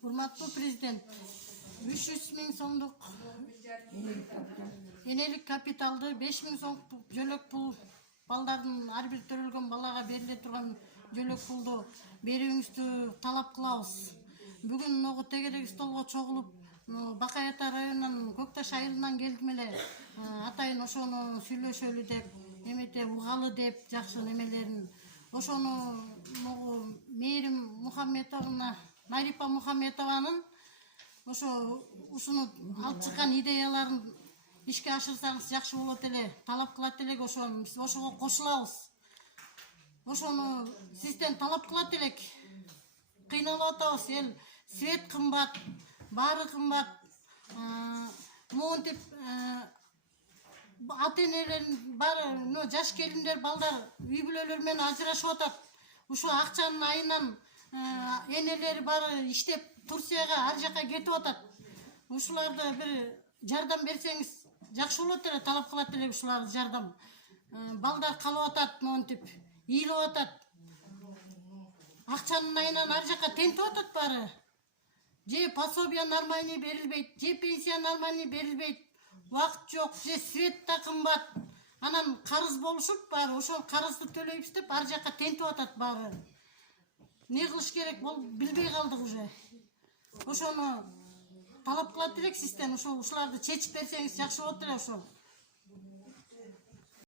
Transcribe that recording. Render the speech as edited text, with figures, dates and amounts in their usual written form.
Урматтуу президент, 300 миң сомдук энелик капиталды 5 миң сомдук жөлөк пул балдардын ар бир төрөлгөн балага бериле турган жөлөк пулду берүүңүздү талап кылабыз. Бүгүн могу тегерек столго чогулуп, Бакай Ата районунан Көк Таш айылынан келдим эле. Атайын ошону сүйлөшөлү деп, эмете угалы деп жакшы немелерин. Ошону могу Мээрим Мухамметовна, Марипа Мухамметованын ошо ушуну алып чыккан идеяларын ишке ашырсаңыз жакшы болот эле. Талап кылат элек ошону, биз ошого кошулабыз. Ошону сизден талап кылат элек. Кыйналып атабыз, эл свет кымбат, баары кымбат. Монтип ата-энелердин баары, жаш келиндер, балдар үй бүлөлөр менен ажырашып атат. Ушул акчанын айынан энелери баары иштеп Турцияга ар жака кетип атат. Ушуларды бир жардам берсеңиз жакшы болот эле, талап кылат элек ушуларды жардам. Балдар калып атат, монтип ийилип атат. Акчанын айынан ар жака тентип атат баары. Же пособие нормальный берилбейт, же пенсия нормальный берилбейт. Вакыт жок, же свет да кымбат. Анан карыз болушуп баары, ошол карызды төлөйбүз деп ар жака тентип атат баары. Не кылыш керек болуп билбей калдык уже. Ошону талап кылат элек сизден, ушуларды чечип берсеңиз жакшы болот эле ошол.